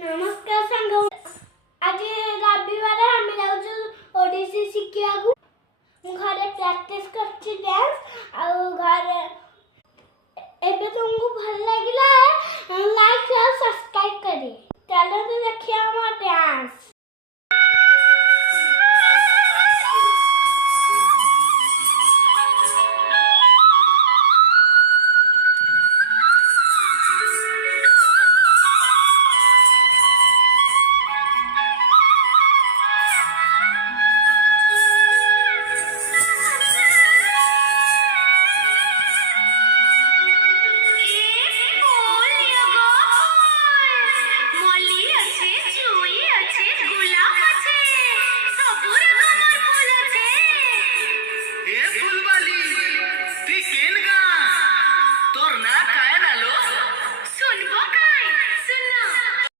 नमस्कार सांग आज रविवार आम्ही जाऊँ ओडिसी शिखा घरे प्रैक्टिस कर डांस और घरे एबे तुमको भल लगिला लाइक और सब्सक्राइब करिए चलो तो देखिए हमारा डांस।